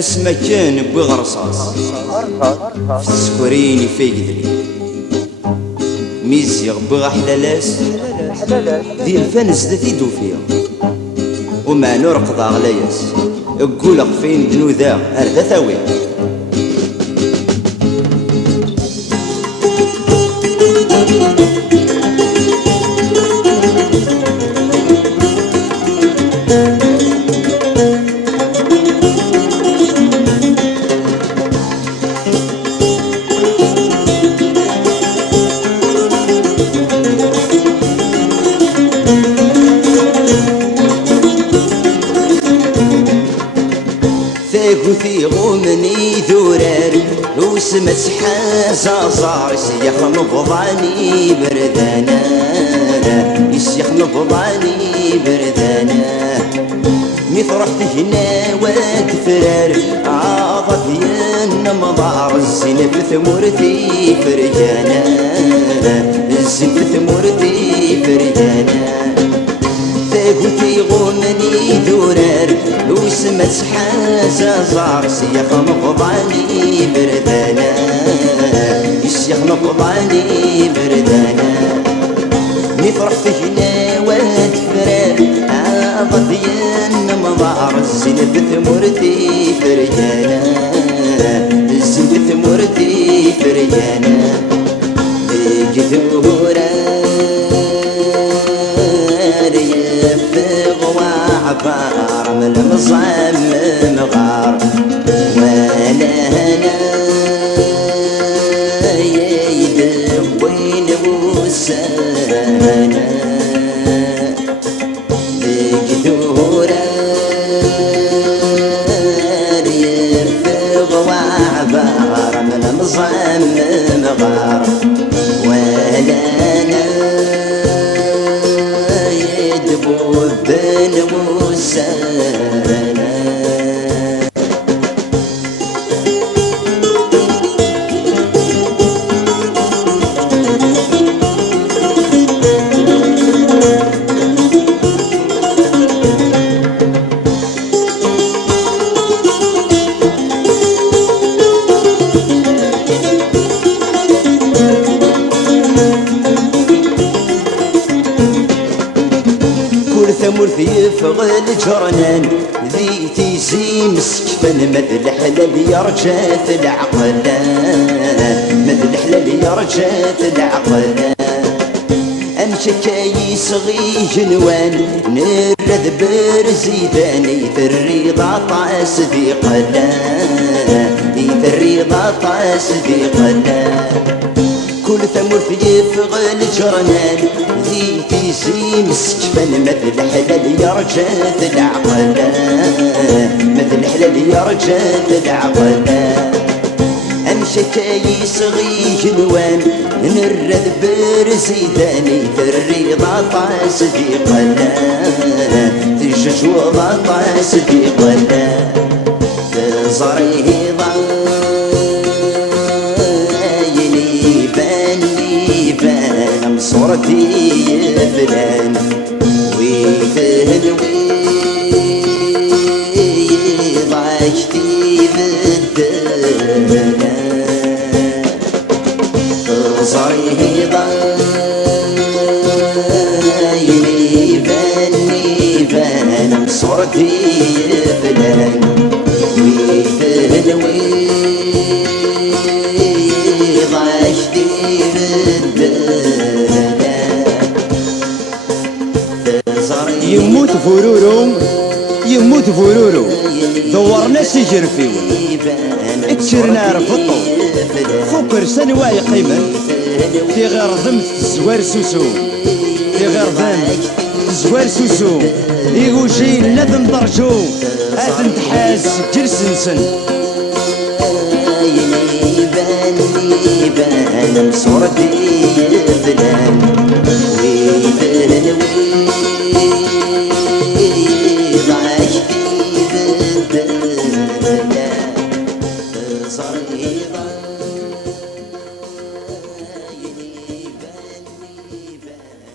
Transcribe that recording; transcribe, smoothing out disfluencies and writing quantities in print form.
اسما كان بغرصاص في السكرين في قدري ميزيغ بغا حلالاس ذي الفنس ذا تيدو فيها وما نرقض غلاياس اقولق فين دنو ذا هردا ثاوي ثاقوثي غومني ذورار وسمت سحازة زار يسيخ نبضاني بردانا يسيخ نبضاني بردانا ميثرحت هنا وتفرار عاضت ين مضار الزين في ثمورتي فرجانا الزين في ثمورتي فرجانا ثاقوثي غومني ذورار وسمت سحازة زار يسيخ نبضاني بردانا يسيخ نبضاني بردانا ميفرحت هنا وتفرار عاضت ين مضار الزين في ثمورتي فرجانا الزين في ثمورتي فرجانا جذورا عبار من المصمم غار وانا هنا يدوين وسانا بقدورة يرفض وعبار من المصمم غار وانا بن وسانا ثمرثي يفغل جرنان ذي تيزي مسكفن مذ الحلال يرجات العقلان مذ الحلال يرجات العقلان أمشكاي صغي جنوان نرد برزيداني الرضا طاس ذي قلان الرضا طاس ذي قلان كل ثمرث يفغل جرنان ذي تيزي مسكفن مثل الحلال يرجات العقلان مثل الحلال يرجات العقلان أمشكاي صغي جنوان نرد برزيداني الرضا طاس ذي قلان تجج وضا طاس ذي قلان تزريه صورتي فلان ويتهلوي ضعشتي بالدنا صريه ضايني فان صورتي فلان ويتهلوي ضعشتي بالدنا يموت فورورو يموت فورورو دورنا سجر فيون اكسرنا رفضو فكر سنواي قيمة في غير ضمت الزوار سوسو في غير ضمت الزوار سوسو يقول شي لازم درجو هاتن تحاس جرسنسن يبان صورتي فلان ويبان ضعشتي بالدنيا صار